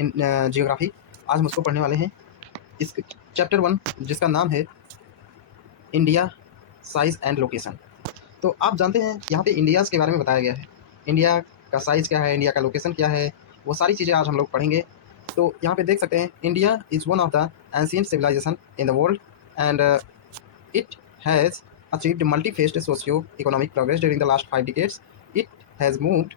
इन geography. आज हम उसको पढ़ने वाले हैं। इस चैप्टर 1 जिसका नाम है इंडिया साइज़ एंड लोकेशन। तो आप जानते हैं यहाँ पे इंडियाज़ के बारे में बताया गया है। इंडिया का साइज़ क्या है, इंडिया का लोकेशन क्या है, वो सारी चीज़ें आज हम लोग पढ़ेंगे। तो यहाँ पे देख सकते हैं India is one of the ancient civilization in the world and it has achieved multi-phased socio-economic progress during the last 5 decades. It has moved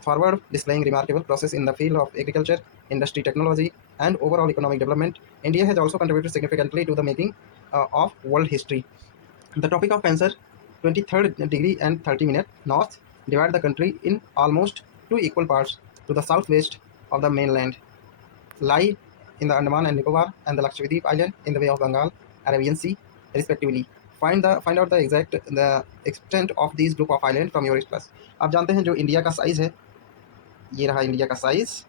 forward, displaying remarkable process in the field of agriculture, industry, technology, and overall economic development. India has also contributed significantly to the making of world history. The topic of answer: 23rd degree and 30 minute north divide the country in almost two equal parts to the southwest of the mainland lie in the Andaman and Nicobar and the Lakshadweep Island in the Bay of Bengal, Arabian Sea, respectively. Find out the extent of these group of island from your plus. आप जानते हैं जो India का size है, ये रहा India का size.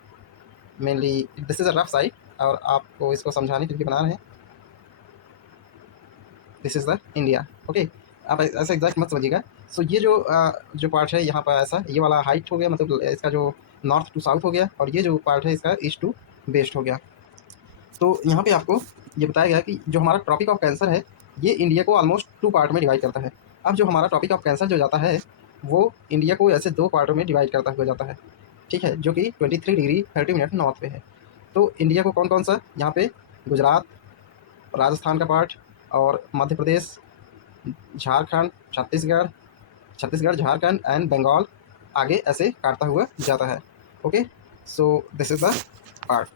Mainly this is a rough side और आपको इसको समझाने के लिए बना रहे हैं। This is the India. Okay, आप ऐसा एग्जैक्ट मत समझिएगा। सो ये जो पार्ट है यहाँ पर ऐसा, ये वाला हाइट हो गया, मतलब इसका जो नॉर्थ टू साउथ हो गया, और ये जो पार्ट है इसका ईस्ट टू वेस्ट हो गया। तो यहाँ पे आपको ये बताया गया कि जो हमारा टॉपिक ऑफ कैंसर है, ये इंडिया को ऑलमोस्ट टू पार्ट में डिवाइड करता है। अब जो हमारा टॉपिक ऑफ कैंसर जो जाता है, वो इंडिया को ऐसे दो पार्टों में डिवाइड करता हुआ जाता है, ठीक है, जो कि 23 डिग्री 30 मिनट नॉर्थ पे है। तो इंडिया को कौन कौन सा, यहाँ पे गुजरात, राजस्थान का पार्ट, और मध्य प्रदेश, झारखंड, छत्तीसगढ़, झारखंड एंड बंगाल आगे ऐसे काटता हुआ जाता है। Okay, so this is the part.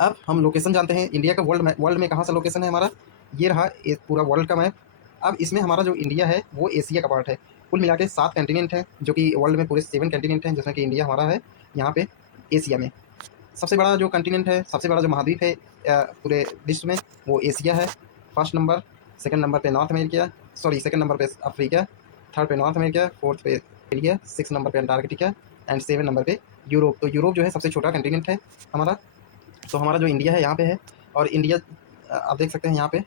अब हम लोकेशन जानते हैं इंडिया का वर्ल्ड में कहाँ सा लोकेशन है हमारा। ये रहा एक पूरा वर्ल्ड का मैप। अब इसमें हमारा जो इंडिया है वो एशिया का पार्ट है। कुल मिला के 7 कंटिनेंट है, जो कि वर्ल्ड में पूरे 7 कंटिनेंट हैं, जिसमें कि इंडिया हमारा है यहाँ पे एशिया में। सबसे बड़ा जो कंटिनेंट है, सबसे बड़ा जो महाद्वीप है पूरे विश्व में, वो एशिया है, फर्स्ट नंबर। सेकंड नंबर पे north America, sorry second number पे अफ्रीका, थर्ड पे नॉर्थ अमेरिका, फोर्थ पे इंडिया, सिक्स नंबर पे अंटार्कटिका एंड 7 नंबर पे यूरोप। तो यूरोप जो है सबसे छोटा कंटिनेंट है हमारा। तो हमारा जो इंडिया है यहाँ पे है, और इंडिया आप देख सकते हैं यहाँ पे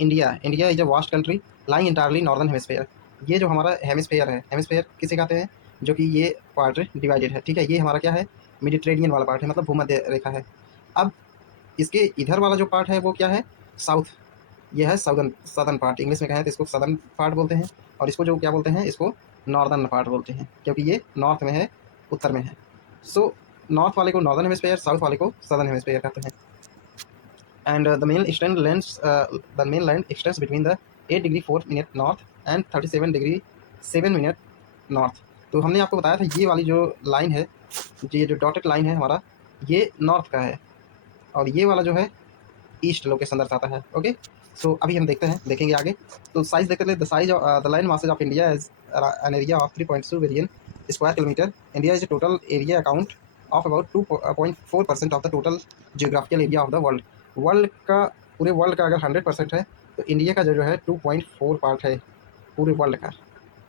India is a vast country lying entirely northern hemisphere. ये जो हमारा हेमिस्फेयर है, हेमिस्फेयर किसे कहते हैं, जो कि ये पार्ट डिवाइडेड है, ठीक है। ये हमारा क्या है, मेडिटेरेनियन वाला पार्ट है, मतलब भूमध्य रेखा है। अब इसके इधर वाला जो पार्ट है वो क्या है, साउथ। ये है साउदर्न सदर्न पार्ट, इंग्लिश में कहें तो इसको सदर्न पार्ट बोलते हैं, और इसको जो क्या बोलते हैं, इसको नॉर्दर्न पार्ट बोलते हैं, क्योंकि ये नॉर्थ में है, उत्तर में है। सो नॉर्थ वाले को नॉर्दर्न हेमिस्फेयर, साउथ वाले को सदर्न हेमिस्फेयर कहते हैं। And the main land extends between the 8 degree 4 minute north and 37 degree 7 minute north। तो हमने आपको बताया था ये वाली जो लाइन है, ये जो डॉटेड लाइन है हमारा, ये नॉर्थ का है, और ये वाला जो है ईस्ट लोकेशन दर्शाता है। ओके, सो अभी हम देखेंगे आगे। तो साइज देखते हैं, the size the line masses of India is an area of 3.2 billion square kilometre. India is total area account of about 2.4% of the total geographical area of the world. World का, पूरे world का अगर 100% है, तो India का जो है 2.4 part है पूरे वर्ल्ड का,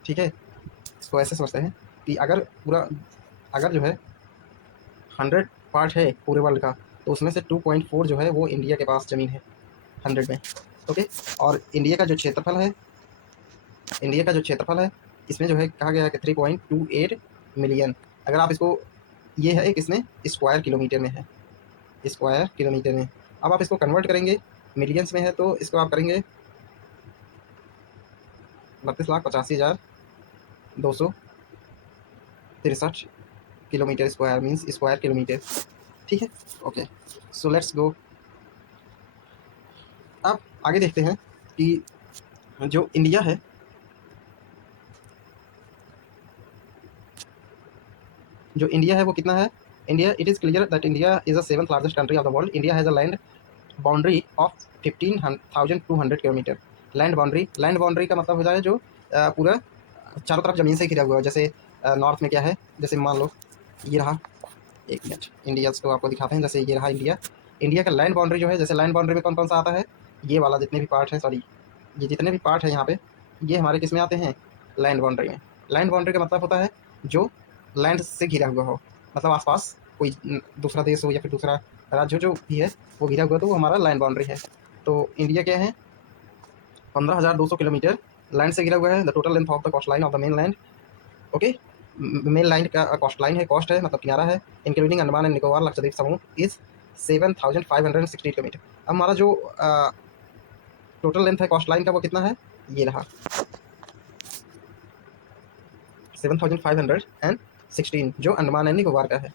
ठीक है। इसको ऐसे समझते हैं कि अगर जो है 100 पार्ट है पूरे वर्ल्ड का, तो उसमें से 2.4 जो है वो इंडिया के पास ज़मीन है 100 में। ओके, और इंडिया का जो क्षेत्रफल है, इसमें जो है कहा गया है कि 3.28 मिलियन। अगर आप इसको, ये है किसमें, स्क्वायर किलोमीटर में है, स्क्वायर किलोमीटर में। अब आप इसको कन्वर्ट करेंगे, मिलियंस में है, तो इसको आप करेंगे 32,85,263 kilometre square, means square kilometre, ठीक है। ओके, सो लेट्स गो। अब आगे देखते हैं कि जो इंडिया है, वो कितना है। India, it is clear that India is the seventh largest country of the world. India has a land boundary of 15,200 kilometre. Land boundary का मतलब हो जाए जो पूरा चारों तरफ ज़मीन से घिरा हुआ है। जैसे नॉर्थ में क्या है, जैसे मान लो ये रहा, एक मिनट इंडिया को आपको दिखाते हैं। जैसे ये रहा इंडिया, इंडिया का लैंड बाउंड्री जो है, जैसे लैंड बाउंड्री में कौन कौन सा आता है, ये वाला जितने भी पार्ट हैं, सॉरी ये जितने भी पार्ट हैं यहाँ पे, ये हमारे किस में आते हैं, लैंड बाउंड्री में। लैंड बाउंड्री का मतलब होता है जो लैंड से घिरा हुआ हो, मतलब आसपास कोई दूसरा देश हो या फिर दूसरा राज्य जो भी है वो घिरा हुआ, तो वो हमारा लैंड बाउंड्री है। तो इंडिया क्या है, 15,200 किलोमीटर लैंड से घिरा हुआ है। The total length of the coast line of the main land. Okay, main line का कोस्ट लाइन है, कोस्ट है मतलब किनारा है, इंक्लूडिंग अंडमान एंड निकोबार लक्षद्वीप समूह इज़ 7,560 किलोमीटर। अब हमारा जो टोटल लेंथ है कोस्ट लाइन का वो कितना है, ये रहा 7,516 जो अंडमान एंड निकोबार का है,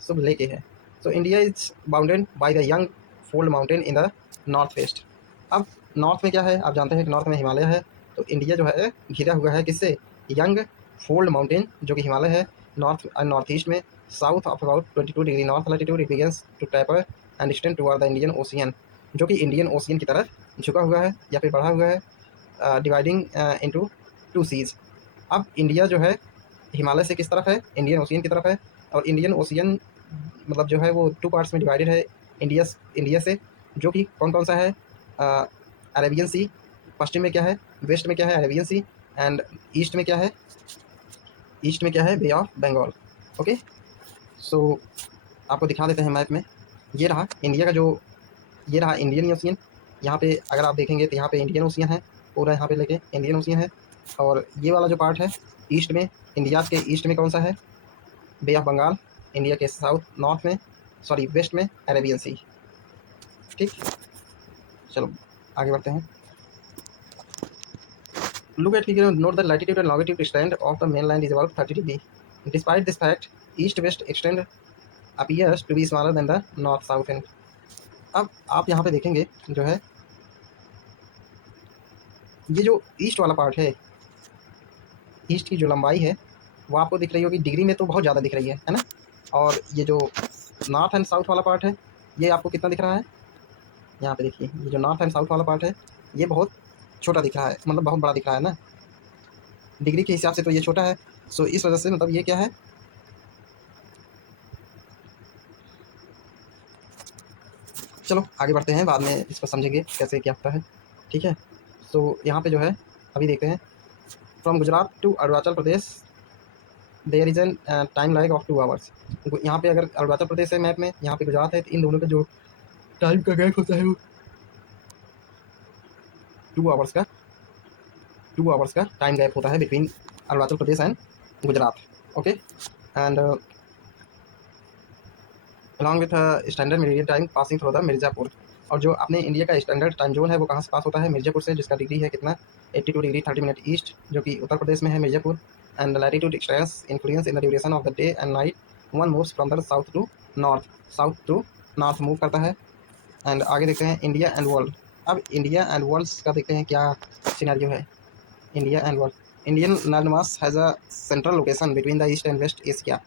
सब लेके है। So India is bounded by the young fold mountain in the north west. अब नॉर्थ में क्या है, आप जानते हैं कि नॉर्थ में हिमालय है, तो इंडिया जो है घिरा हुआ है किससे, यंग फोल्ड माउंटेन जो कि हिमालय है। नॉर्थ एंड नॉर्थ ईस्ट में south of about 22 degree north latitude it begins to taper and extend toward the Indian ocean, जो कि इंडियन ओशियन की तरफ झुका हुआ है या फिर बढ़ा हुआ है, डिवाइडिंग इनटू टू सीज। अब इंडिया जो है हिमालय से किस तरफ है, इंडियन ओशियन की तरफ है, और इंडियन ओशियन मतलब जो है वो टू पार्ट्स में डिवाइडेड है इंडिया इंडिया से, जो कि कौन कौन सा है, अरेबियन सी, पश्चिम में क्या है, वेस्ट में क्या है अरेबियन सी, एंड ईस्ट में क्या है, ईस्ट में क्या है बे ऑफ बंगाल। ओके, सो आपको दिखा देते हैं मैप में। ये रहा इंडिया का जो, ये रहा इंडियन ओशियन। यहाँ पे अगर आप देखेंगे तो यहाँ पे इंडियन ओशियन है, पूरा यहाँ पे लेके इंडियन ओशियन है। और ये वाला जो पार्ट है ईस्ट में, इंडिया के ईस्ट में कौन सा है, बे ऑफ बंगाल। इंडिया के साउथ नॉर्थ में, सॉरी वेस्ट में अरेबियन सी। ठीक, चलो आगे बढ़ते हैं। Look at figure, note the latitude and longitude extent of the main line is about 30 degree. Despite this fact east west extend appears to be smaller than the north south end. अब आप यहाँ पे देखेंगे जो है ये जो east वाला पार्ट है, ईस्ट की जो लंबाई है वो आपको दिख रही होगी डिग्री में तो बहुत ज़्यादा दिख रही है ना। और ये जो नॉर्थ एंड साउथ वाला पार्ट है ये आपको कितना दिख रहा है, यहाँ पे देखिए ये जो नॉर्थ एंड साउथ वाला पार्ट है ये बहुत छोटा दिख रहा है, मतलब बहुत बड़ा दिख रहा है ना, डिग्री के हिसाब से तो ये छोटा है। सो इस वजह से मतलब ये क्या है, चलो आगे बढ़ते हैं, बाद में इसको समझेंगे कैसे क्या होता है। ठीक है, सो यहाँ पे जो है अभी देखते हैं, from Gujarat to Arunachal Pradesh there is an time lag of 2 hours. यहाँ पे अगर अरुणाचल प्रदेश है मैप में, यहाँ पे गुजरात है, तो इन दोनों का जो टाइम का गैप होता है वो 2 आवर्स का, 2 आवर्स का टाइम गैप होता है between Arunachal Pradesh and Gujarat. Okay, and along with standard medium time passing through the Mirzapur. और जो अपने इंडिया का स्टैंडर्ड टाइम जोन है वो कहाँ से पास होता है, मिर्ज़ापुर से, जिसका डिग्री है कितना 82 डिग्री 30 मिनट ईस्ट, जो कि उत्तर प्रदेश में है Mirzapur. And latitude extends influence in the duration of the day and night, one moves from the south to north, south to north move करता है। एंड आगे देखते हैं इंडिया एंड वर्ल्ड। अब इंडिया एंड वर्ल्ड का देखते हैं क्या सिनेरियो है। India and world, Indian landmass has a central location between the east and west Asia.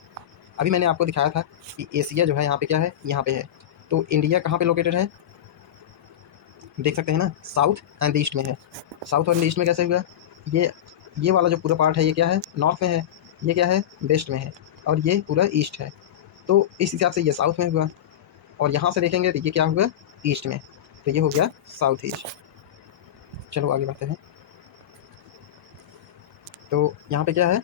अभी मैंने आपको दिखाया था कि एशिया जो है यहाँ पे क्या है, यहाँ पे है। तो इंडिया कहाँ पे लोकेटेड है, देख सकते हैं ना, साउथ एंड ईस्ट में है। साउथ और ईस्ट में कैसे हुआ, ये वाला जो पूरा पार्ट है ये क्या है, नॉर्थ में है, ये क्या है वेस्ट में है, और ये पूरा ईस्ट है। तो इस हिसाब से ये साउथ में हुआ, और यहाँ से देखेंगे तो ये क्या हुआ ईस्ट में, तो ये हो गया साउथ ईस्ट। चलो आगे बढ़ते हैं। तो यहाँ पे क्या है,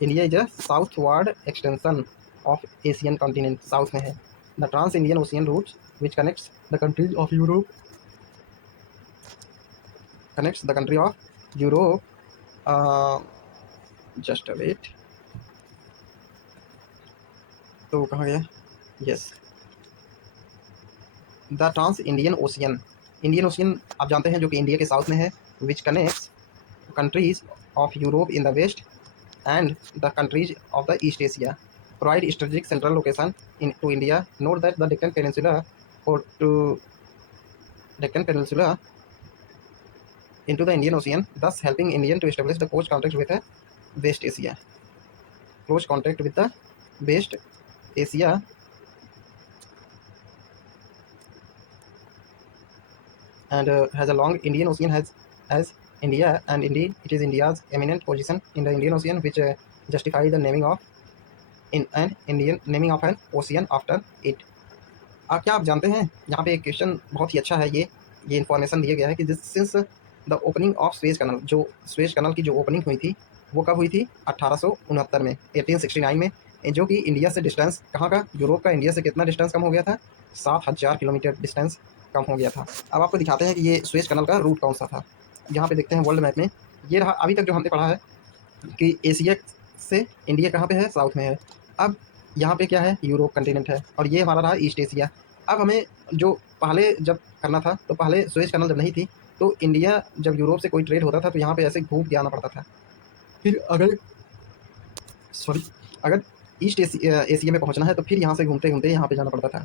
India is a southward extension of Asian continent, south में है। The trans Indian ocean route which connects the countries of Europe, connects the country of Europe. Uh, just a wait. तो कहाँ गया, yes, the trans Indian ocean, Indian ocean आप जानते हैं जो कि इंडिया के साउथ में है, which connects countries of Europe in the west and the countries of the east Asia, provide strategic central location in to India. Note that the Deccan Peninsula or to Deccan Peninsula into the Indian Ocean, thus helping Indian to establish the close contact with the West Asia. Close contact with the West Asia and has a long Indian Ocean has as India, and indeed it is India's eminent position in the Indian Ocean which justify the naming of in an Indian naming of an ocean after it. क्या आप जानते हैं यहाँ पे एक question बहुत ही अच्छा है, ये इन्फॉर्मेशन दिया गया है कि since the opening of Suez canal, जो स्वेज कनल की जो ओपनिंग हुई थी वो कब हुई थी 1869 में, 1869 में, जो कि इंडिया से डिस्टेंस कहाँ का, यूरोप का, इंडिया से कितना डिस्टेंस कम हो गया था, 7,000 किलोमीटर डिस्टेंस कम हो गया था। अब आपको दिखाते हैं कि ये स्वेज कनल का रूट कौन सा था। यहाँ पे देखते हैं वर्ल्ड मैप में, ये रहा। अभी तक जो हमने पढ़ा है कि एशिया से इंडिया कहाँ पे है, साउथ में है। अब यहाँ पे क्या है, यूरोप कंटिनेंट है, और ये हमारा रहा ईस्ट एशिया। अब हमें जो पहले जब करना था, तो पहले सुएज कनाल जब नहीं थी, तो इंडिया जब यूरोप से कोई ट्रेड होता था तो यहाँ पे ऐसे घूम के आना पड़ता था। फिर अगर सॉरी अगर ईस्ट एशिया में पहुँचना है तो फिर यहाँ से घूमते घूमते यहाँ पे जाना पड़ता था।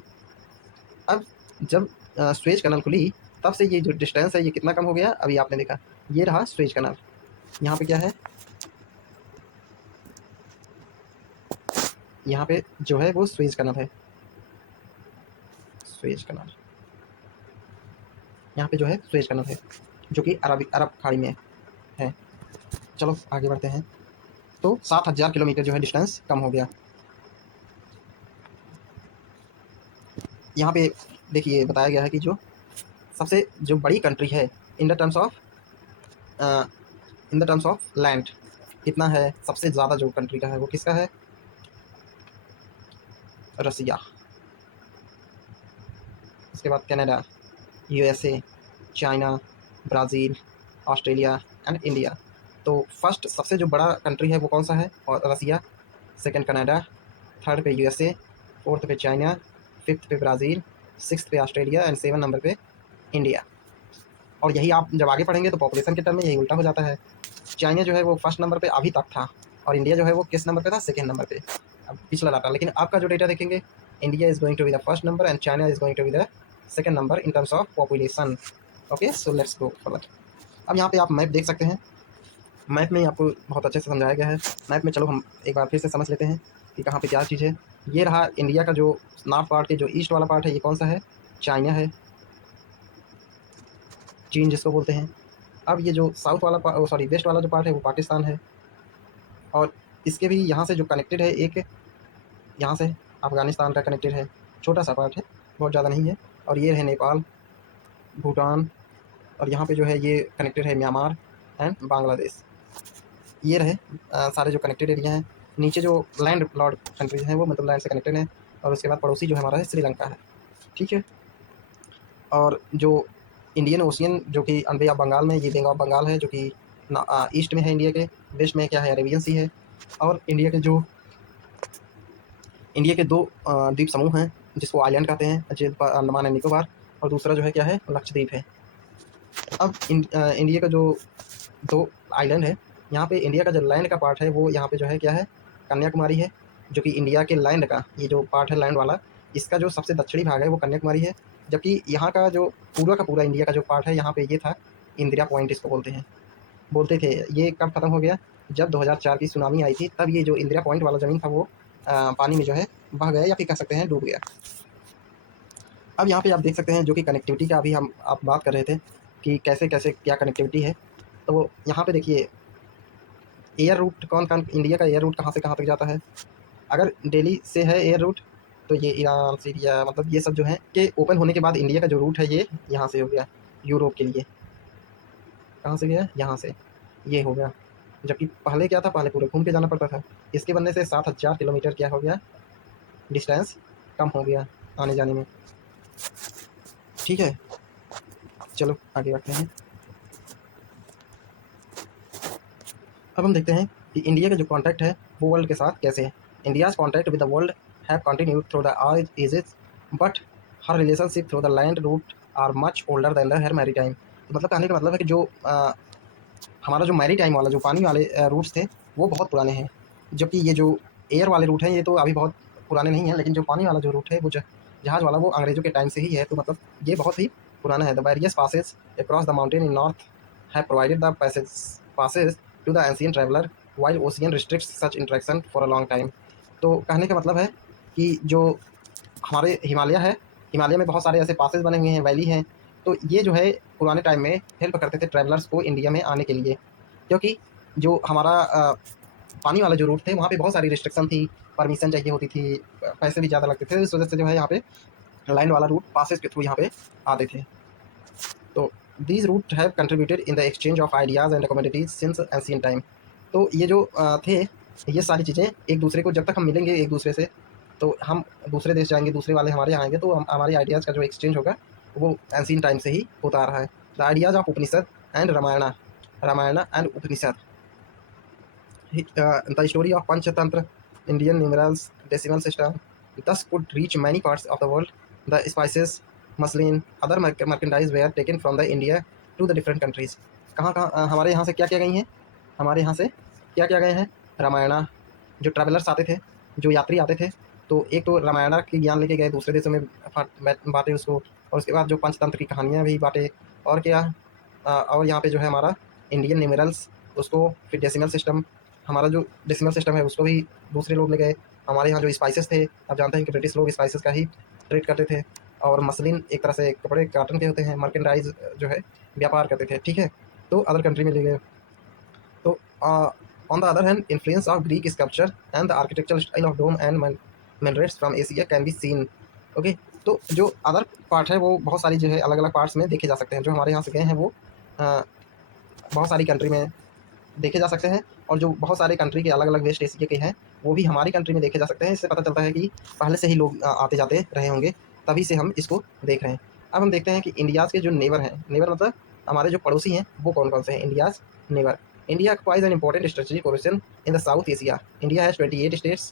अब जब सुएज कनाल खुली, तब से ये जो डिस्टेंस है ये कितना कम हो गया, अभी आपने देखा, ये रहा सुएज कनाल। यहाँ पे क्या है, यहाँ पे जो है वो सुएज कनाल है, सुएज कनाल, यहाँ पे जो है सुएज कनाल है, जो कि अरब खाड़ी में है। चलो आगे बढ़ते हैं। तो 7,000 किलोमीटर जो है डिस्टेंस कम हो गया। यहाँ पे देखिए बताया गया है कि जो सबसे जो बड़ी कंट्री है in the terms of in the terms of land, कितना है, सबसे ज़्यादा जो कंट्री का है वो किसका है, रसिया। उसके बाद Canada, USA, China, Brazil, Australia and India. तो फर्स्ट सबसे जो बड़ा कंट्री है वो कौन सा है, और रसिया, सेकंड कनाडा, थर्ड पे यूएसए, फोर्थ पे चाइना, फिफ्थ पे ब्राज़ील, सिक्स्थ पे ऑस्ट्रेलिया एंड सेवन नंबर पे इंडिया। और यही आप जब आगे पढ़ेंगे तो पॉपुलेशन के टर्म में यही उल्टा हो जाता है। चाइना जो है वो फर्स्ट नंबर पे अभी तक था, और इंडिया जो है वो किस नंबर पे था, सेकंड नंबर पे, अब पिछला डाटा। लेकिन आपका जो डेटा देखेंगे, India is going to be the first number and China is going to be the second number in terms of population. Okay, so let's go forward. अब यहाँ पे आप मैप देख सकते हैं, मैप में आपको बहुत अच्छे से समझाया गया है। मैप में चलो हम एक बार फिर से समझ लेते हैं कि कहाँ पे क्या चीज़ है। ये रहा इंडिया का जो नॉर्थ पार्ट के जो ईस्ट वाला पार्ट है, ये कौन सा है, चाइना है, चीन जिसको बोलते हैं। अब ये जो साउथ वाला सॉरी वेस्ट वाला जो पार्ट है वो पाकिस्तान है, और इसके भी यहाँ से जो कनेक्टेड है, एक यहाँ से अफ़गानिस्तान का कनेक्टेड है, छोटा सा पार्ट है, बहुत ज़्यादा नहीं है। और ये है नेपाल, भूटान, और यहाँ पे जो है ये कनेक्टेड है म्यांमार एंड बांग्लादेश। ये रहे सारे जो कनेक्टेड एरिया हैं। नीचे जो लैंड लॉर्ड कंट्रीज हैं वो मतलब लैंड से कनेक्टेड हैं, और उसके बाद पड़ोसी जो हमारा है श्रीलंका है, ठीक है। और जो इंडियन ओशियन जो कि बे ऑफ बंगाल में, ये बे ऑफ बंगाल है जो कि ईस्ट में है इंडिया के, वेस्ट में क्या है, अरेबियन सी है। और इंडिया के दो द्वीप समूह हैं जिसको आइलैंड कहते हैं, अंडमान एंड निकोबार, और दूसरा जो है क्या है, लक्षद्वीप है। अब इंडिया का जो दो आइलैंड है, यहाँ पे इंडिया का जो लैंड का पार्ट है वो यहाँ पे जो है क्या है, कन्याकुमारी है, जो कि इंडिया के लैंड का ये जो पार्ट है लैंड वाला, इसका जो सबसे दक्षिणी भाग है वो कन्याकुमारी है। जबकि यहाँ का जो पूरा का पूरा इंडिया का जो पार्ट है, यहाँ पे ये था इंदिरा पॉइंट इसको बोलते थे। ये कब ख़त्म हो गया, जब 2004 की सुनामी आई थी, तब ये जो इंदिरा पॉइंट वाला ज़मीन था वो पानी में जो है बह गया, या फिर कह सकते हैं डूब गया। अब यहाँ पे आप देख सकते हैं जो कि कनेक्टिविटी का अभी हम आप बात कर रहे थे कि कैसे कैसे क्या कनेक्टिविटी है। तो यहाँ पे देखिए एयर रूट कौन कौन, इंडिया का एयर रूट कहाँ से कहाँ तक जाता है। अगर दिल्ली से है एयर रूट, तो ये ईरान, सीरिया, मतलब ये सब जो है कि ओपन होने के बाद इंडिया का जो रूट है ये यहाँ से हो गया यूरोप के लिए। कहाँ से गया, यहाँ से, ये हो गया। जबकि पहले क्या था, पहले पूरे घूम के जाना पड़ता था। इसके बनने से 7,000 किलोमीटर क्या हो गया, डिस्टेंस कम हो गया आने जाने में, ठीक है। चलो आगे बढ़ते हैं। अब हम देखते हैं कि इंडिया का जो कॉन्टैक्ट है वो वर्ल्ड के साथ कैसे है। India's contact with the world have continued through the all ages, but her relationship through the land route are much older than the her maritime. मतलब कहने का मतलब है कि जो हमारा जो मैरी टाइम वाला जो पानी वाले रूट्स थे वो बहुत पुराने हैं। जबकि ये जो एयर वाले रूट हैं ये तो अभी बहुत पुराने नहीं हैं, लेकिन जो पानी वाला जो रूट है वो जहाज़ वाला वो अंग्रेज़ों के टाइम से ही है। तो मतलब ये बहुत ही पुराना है। The various passes across the mountain in north have provided the passes to the ancient traveller while ocean restricts such interaction for a long time. तो कहने का मतलब है कि जो हमारे हिमालय है, हिमालय में बहुत सारे ऐसे पासेज बने हुए हैं, वैली हैं। तो ये जो है पुराने टाइम में हेल्प करते थे ट्रैवलर्स को इंडिया में आने के लिए, क्योंकि जो हमारा पानी वाले जो रूट थे वहाँ पे बहुत सारी रिस्ट्रिक्शन थी, परमिशन चाहिए होती थी, पैसे भी ज़्यादा लगते थे। इस वजह से जो है यहाँ पे लैंड वाला रूट पासेज के थ्रू यहाँ पे आते थे। तो these route have contributed in the exchange of ideas and communities since ancient time. तो ये जो थे, ये सारी चीज़ें एक दूसरे को, जब तक हम मिलेंगे एक दूसरे से, तो हम दूसरे देश जाएंगे, दूसरे वाले हमारे यहाँ आएंगे, तो हम हमारे आइडियाज़ का जो एक्सचेंज होगा वो एंशिएंट टाइम से ही होता आ रहा है। The ideas of Upanishad and Ramayana and Upanishad The story of Panchatantra, Indian numerals, decimal system, thus could reach many parts of the world. The spices, muslin, other merchandise were taken from the India to the different countries. कहाँ कहाँ हमारे यहाँ से क्या क्या गई हैं? हमारे यहाँ से क्या क्या गए हैं? रामायणा, जो ट्रैवलर्स आते थे, जो यात्री आते थे, तो एक तो रामायणा की ज्ञान लेके गए, दूसरे देशों में बांटे उसको, और उसके बाद जो पंचतंत्र की कहानियाँ भी बांटे, और क्या और यहाँ पे जो है हमारा इंडियन न्यूमेरल्स, उसको फिर डेसिमल सिस्टम, हमारा जो डेसिमल सिस्टम है उसको भी दूसरे लोग ले गए। हमारे यहाँ जो स्पाइसेस थे, आप जानते हैं कि ब्रिटिश लोग स्पाइसेस का ही ट्रेड करते थे, और मसलिन एक तरह से कपड़े काटन के होते हैं, मर्केंडाइज जो है व्यापार करते थे, ठीक है, तो अदर कंट्री में ले गए। तो on the other hand influence of Greek sculpture and the architectural style of dome and minarets from Asia can be seen. Okay, तो जो अदर पार्ट है वो बहुत सारी जो है अलग अलग पार्ट्स में देखे जा सकते हैं। जो हमारे यहाँ से गए हैं वो अ, बहुत सारी कंट्री में देखे जा सकते हैं, और जो बहुत सारे कंट्री के अलग अलग वेस्ट एशिया के हैं वो भी हमारी कंट्री में देखे जा सकते हैं। इससे पता चलता है कि पहले से ही लोग आते जाते रहे होंगे, तभी से हम इसको देख रहे हैं। अब हम देखते हैं कि इंडियाज़ के जो नेबर हैं, नेबर मतलब हमारे जो पड़ोसी हैं, वो कौन कौन से हैं India's neighbour. India occupies an important strategic position in the South Asia. India has 28 states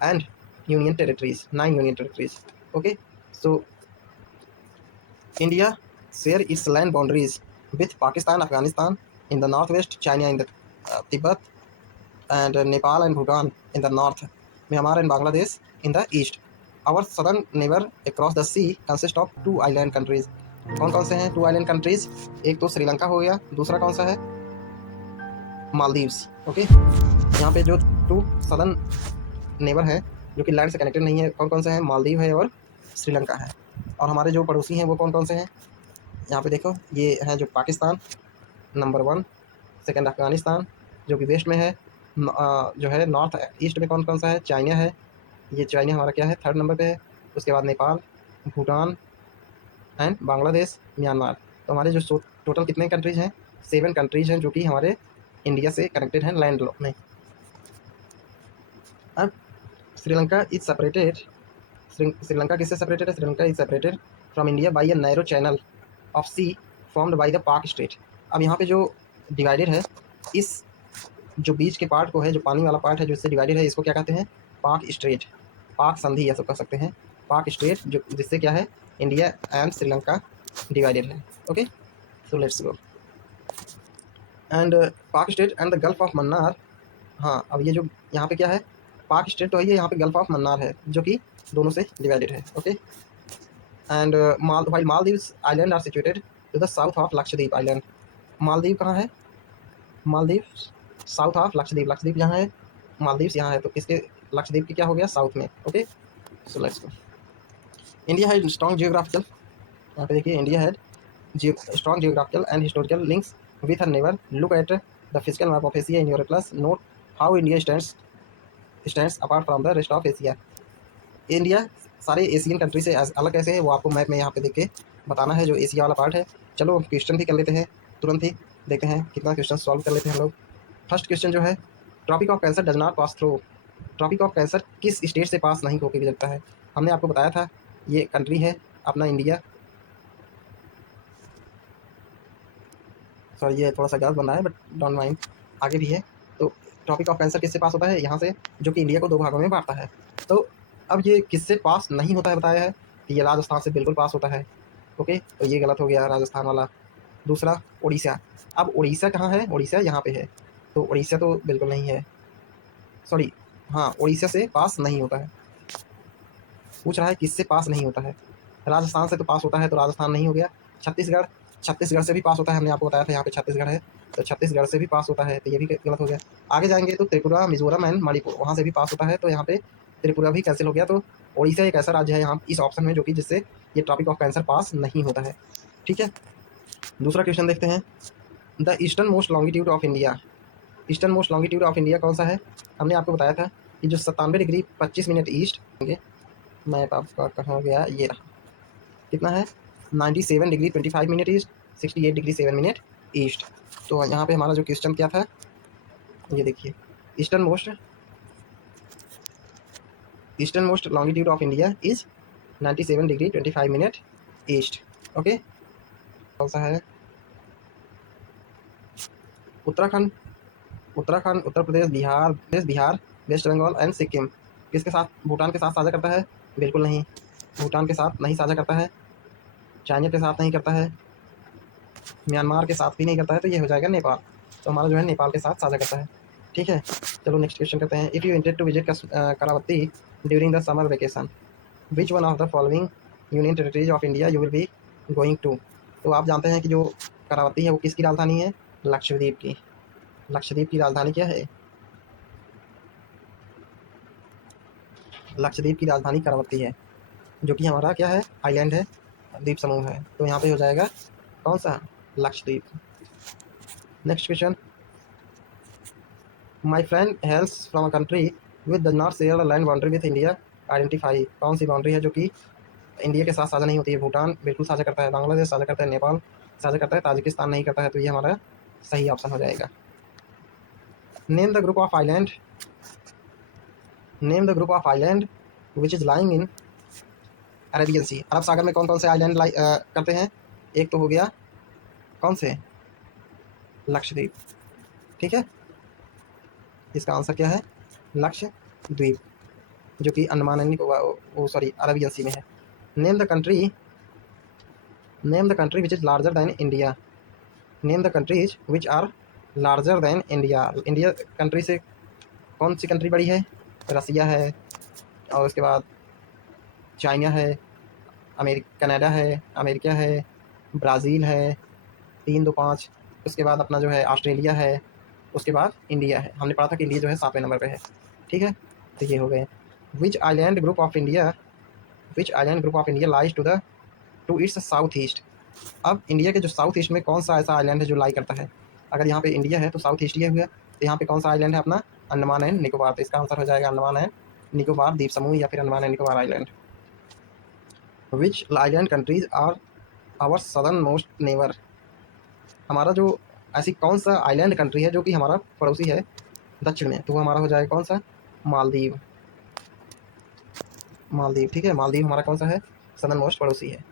and union territories, 9 union territories. Okay, so India share its land boundaries with Pakistan, Afghanistan in the northwest, China in the Tibet, and Nepal and Bhutan in the north, Myanmar and Bangladesh in the east. Our southern neighbor across the sea consists of two island countries. कौन कौन से हैं to island countries? एक तो श्रीलंका हो गया, दूसरा कौन सा है? मालदीव्स। ओके, यहाँ पे जो टू सदर्न नेबर है जो कि लैंड से कनेक्टेड नहीं है, कौन कौन से हैं? मालदीव है और श्रीलंका है। और हमारे जो पड़ोसी हैं वो कौन कौन से हैं? यहाँ पे देखो, ये है जो पाकिस्तान नंबर 1, सेकंड अफगानिस्तान जो कि वेस्ट में है, जो है नॉर्थ ईस्ट में कौन कौन सा है? चाइना है, ये चाइना हमारा क्या है? थर्ड नंबर पे है। उसके बाद नेपाल, भूटान एंड बांग्लादेश, म्यांमार। तो हमारे जो टोटल कितने कंट्रीज हैं? 7 कंट्रीज हैं जो कि हमारे इंडिया से कनेक्टेड हैं लैंड में। अब श्रीलंका इज सेपरेटेड, श्रीलंका किससे सेपरेटेड है? Sri Lanka is separated from India by a narrow channel of sea formed by the Palk strait. अब यहाँ पे जो डिवाइडेड है, इस जो बीच के पार्ट को है, जो पानी वाला पार्ट है जो इससे डिवाइडेड है, इसको क्या कहते हैं? पाक स्ट्रेट, पाक संधि ऐसा कह सकते हैं। पाक स्ट्रेट जो जिससे क्या है? इंडिया एंड श्रीलंका डिवाइडेड है। Okay, so let's go and Palk strait and the gulf of Mannar. हाँ, अब ये जो यहाँ पे क्या है? पाक स्ट्रेट तो है, ये यहाँ पे गल्फ ऑफ मन्नार है जो कि दोनों से डिवाइडेड है। Okay, and while Maldives island are situated to the south of Lakshadweep island. Maldives कहाँ है? मालदीव साउथ ऑफ लक्षद्वीप, लक्षद्वीप यहाँ है, मालदीव्स यहाँ है, तो किसके? लक्षद्वीप की क्या हो गया? साउथ में। Okay, so let's go. India had strong geographical, यहाँ पे देखिए, India had strong geographical and historical links with her neighbor. Look at the physical map of Asia in your class. Note how India stands apart from the rest of Asia. India सारे Asian country से अलग कैसे है वो आपको map में यहाँ पे देख के बताना है, जो एशिया वाला पार्ट है। चलो क्वेश्चन भी कर लेते हैं तुरंत ही, देखते हैं कितना क्वेश्चन सॉल्व कर लेते हैं हम लोग। फर्स्ट क्वेश्चन जो है, tropic of cancer does not pass through. Tropic of cancer किस स्टेट से पास नहीं होकर गुजरता है? हमने आपको बताया था, ये कंट्री है अपना इंडिया। सॉरी, ये थोड़ा सा गलत बन रहा है बट डोंट माइंड, आगे भी है। तो ट्रॉपिक ऑफ कैंसर किससे पास होता है? यहाँ से, जो कि इंडिया को 2 भागों में बांटता है। तो अब ये किससे पास नहीं होता है बताया है कि ये राजस्थान से बिल्कुल पास होता है। ओके, तो ये गलत हो गया राजस्थान वाला। दूसरा उड़ीसा। अब उड़ीसा कहाँ है? उड़ीसा यहाँ पे है, तो उड़ीसा तो बिल्कुल नहीं है। सॉरी, हाँ, उड़ीसा से पास नहीं होता है। पूछ रहा है किससे पास नहीं होता है? राजस्थान से तो पास होता है, तो राजस्थान नहीं हो गया। छत्तीसगढ़, छत्तीसगढ़ से भी पास होता है, हमने आपको बताया था यहाँ पे छत्तीसगढ़ है, तो छत्तीसगढ़ से भी पास होता है, तो ये भी गलत हो गया। आगे जाएंगे तो त्रिपुरा, मिजोरम एंड मणिपुर, वहाँ से भी पास होता है, तो यहाँ पे त्रिपुरा भी कैंसिल हो गया। तो उड़ीसा एक ऐसा राज्य है यहाँ इस ऑप्शन में जो कि जिससे ये ट्रॉपिक ऑफ कैंसर पास नहीं होता है। ठीक है, दूसरा क्वेश्चन देखते हैं। The eastern most longitude of India, eastern most longitude of India कौन सा है? हमने आपको बताया था कि जो 97 डिग्री 25 मिनट ईस्ट, मैप आपका कहाँ गया? ये रहा, कितना है? 97 degree 25 minute east, 68 degree 7 minute east. तो यहाँ पे हमारा जो क्वेश्चन क्या था, ये देखिए, eastern most eastern most longitude of India is 97 degree 25 minute east. Okay, कौन सा है? उत्तराखंड, उत्तराखंड, उत्तर प्रदेश, बिहार, वेस्ट बंगाल एंड सिक्किम किसके साथ, भूटान के साथ साझा करता है? बिल्कुल नहीं, भूटान के साथ नहीं साझा करता है, चाइना के साथ नहीं करता है, म्यांमार के साथ भी नहीं करता है, तो ये हो जाएगा नेपाल। तो हमारा जो है नेपाल के साथ साझा करता है। ठीक है, चलो नेक्स्ट क्वेश्चन करते हैं। If you intend to visit Kavaratti during the summer vacation, which one of the following union territories of India you will be going to? तो आप जानते हैं कि जो करावती है वो किसकी राजधानी है? लक्षद्वीप की। लक्षद्वीप की राजधानी क्या है? लक्षद्वीप की राजधानी करावती है, जो कि हमारा क्या है? आइलैंड है, द्वीप समूह है। तो यहाँ पे हो जाएगा कौन सा? Lakshadweep. Next question, my friend हेल्स from a country with the not share land boundary with India, identify. कौन सी बाउंड्री है जो कि इंडिया के साथ साझा नहीं होती है? भूटान बिल्कुल साझा करता है, बांग्लादेश साझा करता है, नेपाल साझा करता है, ताजिकिस्तान नहीं करता है। तो ये हमारा सही ऑप्शन हो जाएगा। Name the group of island, name the group of island which is lying in Arabian sea. अरब सागर में कौन कौन से आइलैंड करते हैं? एक तो हो गया कौन से? लक्षद्वीप। ठीक है, इसका आंसर क्या है? लक्षद्वीप, जो कि अंडमान एंड निकोबार, वो सॉरी अरेबियन सी में है। Name the country, name the country which is larger than India, name the countries which are larger than India. India country से कौन सी कंट्री बड़ी है? रसिया है, और उसके बाद चाइना है, कनाडा है, अमेरिका है, ब्राज़ील है, 3, 2, 5। उसके बाद अपना जो है ऑस्ट्रेलिया है, उसके बाद इंडिया है। हमने पढ़ा था कि इंडिया जो है 7वें नंबर पे है। ठीक है, तो ये हो गए। Which island group of India, which island group of India lies to the to its south east. अब इंडिया के जो साउथ ईस्ट में कौन सा ऐसा आइलैंड है जो लाई करता है? अगर यहाँ पे इंडिया है तो साउथ ईस्ट ये हुआ, तो यहाँ पे कौन सा आइलैंड है अपना? अंडमान एंड निकोबार। तो इसका आंसर हो जाएगा अंडमान एंड निकोबार द्वीप समूह, या फिर Andaman and Nicobar island. Which island countries are our southernmost neighbour. हमारा जो ऐसी कौन सा आइलैंड कंट्री है जो कि हमारा पड़ोसी है दक्षिण में? तो वो हमारा हो जाएगा कौन सा? मालदीव। मालदीव, ठीक है, मालदीव हमारा कौन सा है? सदर्न मोस्ट पड़ोसी है।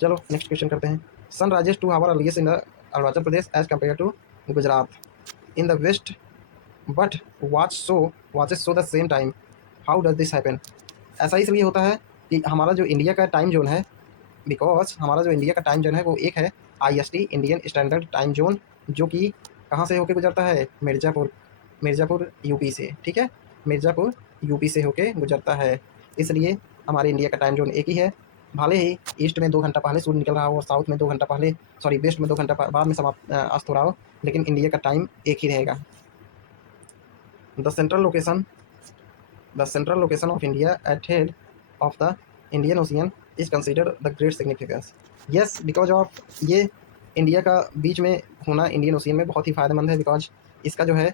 चलो नेक्स्ट क्वेश्चन करते हैं। Sun rises 2 hours earliest in the Arunachal Pradesh as compare to Gujarat in the west, but watches show the same time, how does this happen? ऐसा इसलिए होता है कि हमारा जो इंडिया का टाइम जोन है, बिकॉज हमारा जो इंडिया का टाइम जोन है वो एक है IST, Indian standard time zone, जो कि कहाँ से होके गुजरता है? मिर्ज़ापुर, मिर्ज़ापुर यूपी से। ठीक है, मिर्ज़ापुर यूपी से होके गुजरता है, इसलिए हमारे इंडिया का टाइम जोन एक ही है। भले ही ईस्ट में 2 घंटा पहले सूर्य निकल रहा हो और साउथ में 2 घंटा पहले, सॉरी वेस्ट में 2 घंटा बाद में समाप्त अस्त हो रहा हो, लेकिन इंडिया का टाइम एक ही रहेगा। The central location, the central location of India at head of the Indian ocean is considered the great significance. Yes, because of ये इंडिया का बीच में होना इंडियन ओशियन में बहुत ही फ़ायदेमंद है, बिकॉज इसका जो है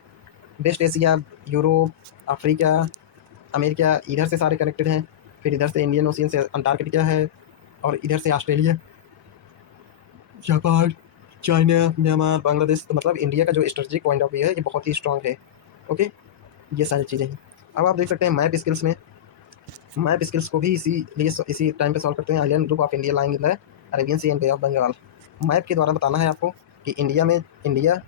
west Asia, Europe, Africa, America इधर से सारे कनेक्टेड हैं। फिर इधर से इंडियन ओशियन से अंटार्कटिका है, और इधर से Australia, Japan, China, Myanmar, Bangladesh. तो मतलब इंडिया का जो स्ट्रेटेजिक पॉइंट ऑफ व्यू है ये बहुत ही स्ट्रॉन्ग है। ओके, ये सारी चीज़ें हैं। अब आप देख सकते हैं मैप स्किल्स में, मैप स्किल्स को भी इसी टाइम पे सॉल्व करते हैं। Island group of India lying in the Arabian sea and bay of Bengal. Map के द्वारा बताना है आपको कि इंडिया में, इंडिया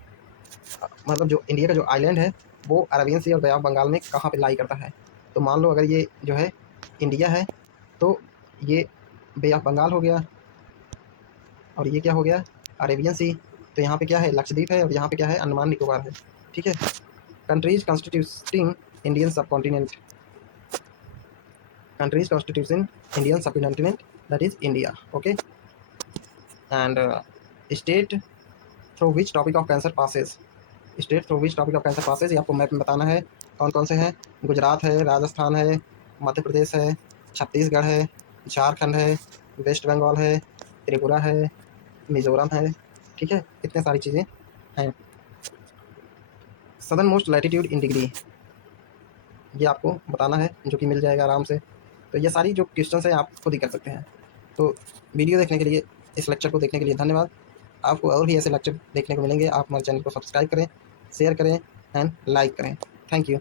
मतलब जो इंडिया का जो आइलैंड है वो अरेबियन सी और बे ऑफ बंगाल में कहाँ पे लाई करता है। तो मान लो अगर ये जो है इंडिया है, तो ये बे ऑफ बंगाल हो गया, और ये क्या हो गया? अरेबियन सी। तो यहाँ पे क्या है? लक्षद्वीप है, और यहाँ पे क्या है? अंडमान निकोबार है। ठीक है, कंट्रीज कॉन्स्टिट्यूटिंग इंडियन सब continent, countries constituting Indian subcontinent, that is India. Okay, and state through which topic of cancer passes, state through which topic of cancer passes, ये आपको मैप में बताना है कौन कौन से हैं। गुजरात है, राजस्थान है, मध्य प्रदेश है, छत्तीसगढ़ है, झारखंड है, वेस्ट बंगाल है, त्रिपुरा है, मिजोरम है। ठीक है, इतने सारी चीज़ें हैं। Southern most latitude in degree, ये आपको बताना है, जो कि मिल जाएगा आराम से। तो ये सारी जो क्वेश्चन हैं आप खुद ही कर सकते हैं। तो वीडियो देखने के लिए, इस लेक्चर को देखने के लिए धन्यवाद। आपको और भी ऐसे लेक्चर देखने को मिलेंगे। आप हमारे चैनल को सब्सक्राइब करें, शेयर करें एंड लाइक करें। Thank you.